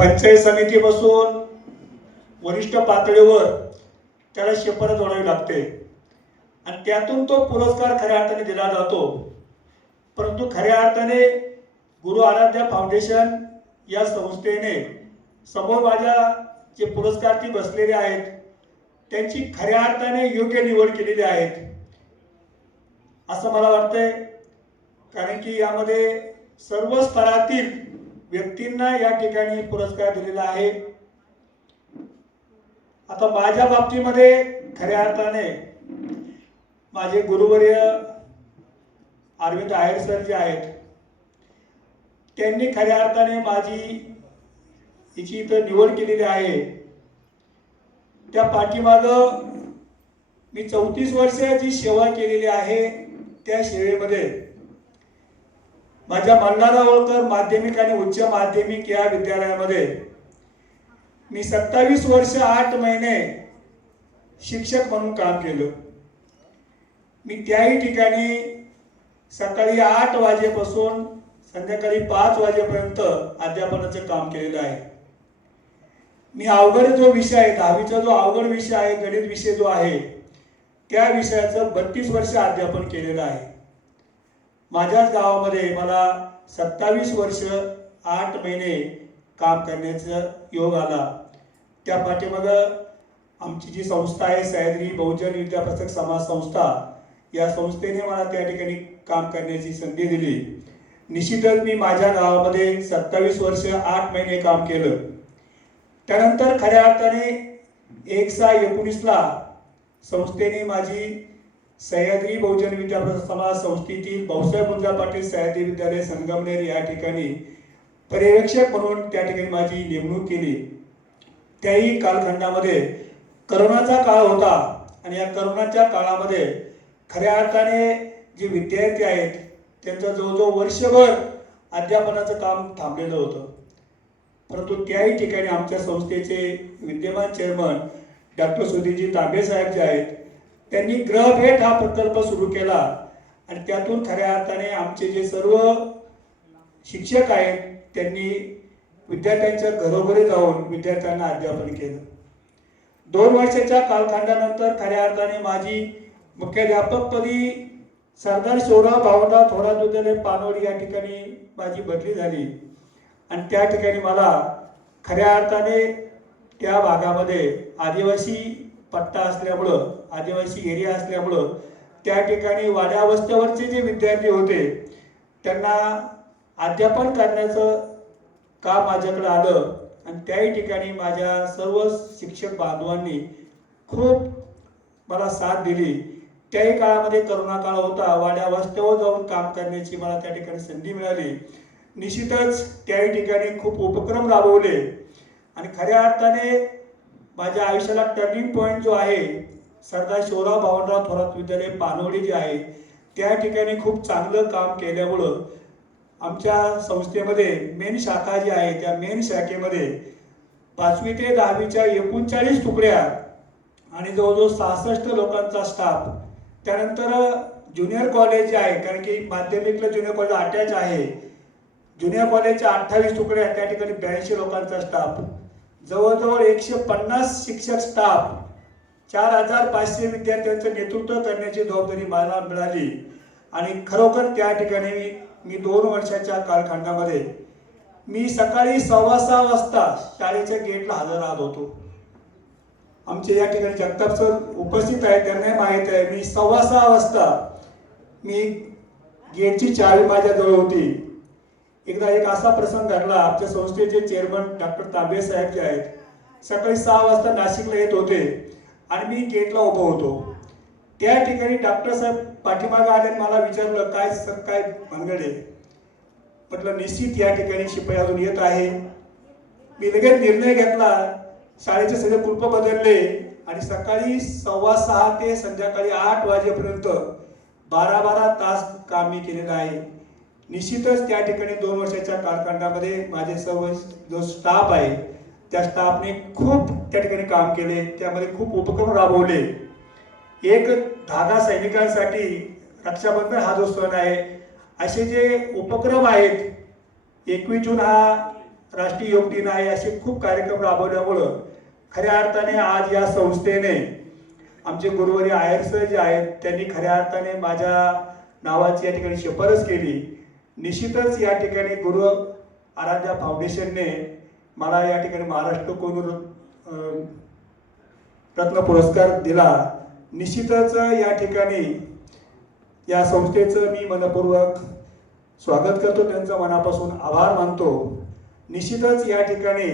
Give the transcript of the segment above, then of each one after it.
पंचायत समितीपासून वरिष्ठ पातळीवर त्याला शिफारस ओढावी लागते आणि त्यातून तो पुरस्कार खऱ्या अर्थाने दिला जातो। परंतु खऱ्या अर्थाने गुरु आराध्या फाउंडेशन या संस्थेने समोर माझ्या जे पुरस्कार्थी बसलेले आहेत त्यांची खऱ्या अर्थाने योग्य निवड केलेली आहे असं मला वाटतंय। कारण की यामध्ये सर्व स्तरातील व्यक्तींना या ठिकाणी पुरस्कार दिलेला आहे। आता माझ्या बाबतीमध्ये खऱ्या अर्थाने माझे गुरुवर्य अरविंद आहेर सर जे आहेत त्यांनी खऱ्या अर्थाने माझी हिची इथं निवड केलेली आहे। त्या पाठीमागं मी 34 वर्षाची सेवा केलेली आहे। त्या सेवेमध्ये माझ्या मल्हारराव होळकर माध्यमिक आणि उच्च माध्यमिक या विद्यालयामध्ये मी 27 वर्ष 8 महिने शिक्षक म्हणून काम केलं। मी त्याही ठिकाणी सकाळी 8 वाजेपासून संध्याकाळी 5 वाजेपर्यंत अध्यापनाचं काम केलेलं आहे। मी अवघड जो विषय आहे 10वीचा जो अवघड विषय आहे गणित विषय जो आहे त्या विषयाचं 32 वर्ष अध्यापन केलेलं आहे। माझ्याच गावामध्ये मला 27 वर्ष 8 महिने काम करण्याचा योग आला। त्या पाठीमागं आमची जी संस्था आहे सह्याद्री बहुजन विद्याप्रसारक समाज संस्था या संस्थेने मला त्या ठिकाणी काम करण्याची संधी दिली। निश्चितच मी माझ्या गावामध्ये 27 वर्ष 8 महिने काम केलं। त्यानंतर खऱ्या अर्थाने 1/6/19 संस्थेने माझी सह्याद्री बहुजन विद्याप्रसारक समाज संस्थेतील भाऊसाहेब मुंजा पाटील सह्याद्री विद्यालय संगमनेर या ठिकाणी पर्यवेक्षक म्हणून त्या ठिकाणी माझी नेमणूक केली। त्याही कालखंडामध्ये करोनाचा काळ होता आणि या करोनाच्या काळामध्ये खऱ्या अर्थाने जे विद्यार्थी आहेत त्यांचं जवळजवळ वर्षभर अध्यापनाचं काम थांबलेलं होतं। परंतु त्याही ठिकाणी आमच्या संस्थेचे विद्यमान चेअरमन डॉक्टर सुधीरजी तांबे साहेब जे आहेत त्यांनी गृहभेट हा प्रकल्प सुरू केला आणि त्यातून खऱ्या अर्थाने आमचे जे सर्व शिक्षक आहेत त्यांनी विद्यार्थ्यांच्या घरोघरी जाऊन विद्यार्थ्यांना अध्यापन केलं। 2 वर्षाच्या कालखंडानंतर खऱ्या अर्थाने माझी मुख्याध्यापकपदी सरदार शिवराव भावना थोरात विद्यालय पानवडी या ठिकाणी माझी बदली झाली आणि त्या ठिकाणी मला खऱ्या अर्थाने त्या भागामध्ये आदिवासी पट्टा असल्यामुळं आदिवासी एरिया असल्यामुळं त्या ठिकाणी वाड्या वस्त्यावरचे जे विद्यार्थी होते त्यांना अध्यापन करण्याचं काम माझ्याकडे आलं आणि त्याही ठिकाणी माझ्या सर्व शिक्षक बांधवांनी खूप मला साथ दिली। त्याही काळामध्ये करोना काळ होता, वाड्या वस्त्यावर जाऊन काम करण्याची मला त्या ठिकाणी संधी मिळाली। निश्चितच त्याही ठिकाणी खूप उपक्रम राबवले आणि खऱ्या अर्थाने माझ्या आयुष्याला टर्निंग पॉईंट जो आहे सरदार शिवराव भावनराव थोरात विद्यालय पानवडी जे आहे त्या ठिकाणी खूप चांगलं काम केल्यामुळं आमच्या संस्थेमध्ये मेन शाखा जी आहे त्या मेन शाखेमध्ये 5वी ते 10वीच्या 39 तुकड्या आणि जवळजवळ 66 लोकांचा स्टाफ। त्यानंतर ज्युनियर कॉलेज जे आहे कारण की माध्यमिकला ज्युनियर कॉलेज अटॅच आहे, ज्युनियर कॉलेजच्या 28 तुकड्या त्या ठिकाणी 82 लोकांचा स्टाफ, जवळजवळ 150 शिक्षक स्टाफ, 4500 विद्यार्थ्यांचं नेतृत्व करण्याची जबाबदारी मला मिळाली आणि खरोखर त्या ठिकाणी मी 2 वर्षाच्या कालखंडामध्ये मी सकाळी 6:15 वाजता शाळेच्या गेटला हजर राहत होतो। आमचे या ठिकाणी जगताप सर उपस्थित आहेत त्यांना माहीत आहे मी 6:15 वाजता मी गेटची चावी माझ्याजवळ होती। एकदा एक असा प्रसंग घडला, आमच्या संस्थेचे चेअरमन डॉक्टर तांबे साहेब जे आहेत सकाळी 6 वाजता नाशिकला येत होते आणि मी गेटला उभा होतो। त्या ठिकाणी डॉक्टर साहेब पाठीमागे आले आणि मला विचारलं काय सर काय भानगड आहे? म्हटलं निश्चित या ठिकाणी शिपाई अजून येत आहे। मी लगेच निर्णय घेतला, शाळेचे सगळे कुलप बदलले आणि सकाळी 6:15 ते संध्याकाळी 8 वाजेपर्यंत 12 तास काम मी केलेलं आहे। निश्चितच त्या ठिकाणी 2 वर्षाच्या कालखंडामध्ये माझे सर्व जो स्टाफ आहे त्या स्टाफने खूप त्या ठिकाणी काम केले, त्यामध्ये खूप उपक्रम राबवले। एक धागा सैनिकांसाठी रक्षाबंधन हा जो सण आहे असे जे उपक्रम आहेत 21 जून हा राष्ट्रीय योग दिन आहे, असे खूप कार्यक्रम राबवल्यामुळं खऱ्या अर्थाने आज या संस्थेने आमचे गुरुवारी आयर सर जे आहेत त्यांनी खऱ्या अर्थाने माझ्या नावाची या ठिकाणी शिफारस केली. निश्चितच या ठिकाणी गुरु आराध्या फाउंडेशनने मला या ठिकाणी महाराष्ट्र कोनूर रत्न पुरस्कार दिला. निश्चितच या ठिकाणी या संस्थेचं मी मनपूर्वक स्वागत करतो, त्यांचा मनापासून आभार मानतो. निश्चितच या ठिकाणी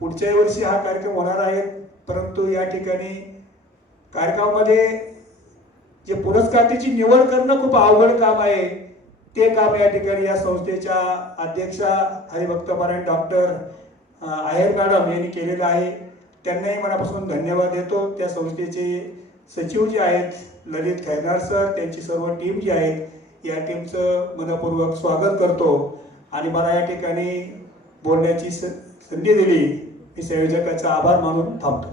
पुढच्या वर्षी हा कार्यक्रम होणार आहे, परंतु या ठिकाणी कार्यक्रमामध्ये जे पुरस्काराची निवड करणं खूप अवघड काम आहे. ते काम या ठिकाणी या संस्थेच्या अध्यक्षा हरिभक्तपरायण डॉक्टर आहेर मॅडम यांनी केलेलं आहे. त्यांनाही मनापासून धन्यवाद देतो. त्या संस्थेचे सचिव जे आहेत ललित खैरनार सर, त्यांची सर्व टीम जी आहे या टीमचं मनपूर्वक स्वागत करतो आणि मला या ठिकाणी बोलण्याची संधी दिली. मी संयोजकाचा आभार मानून थांबतो.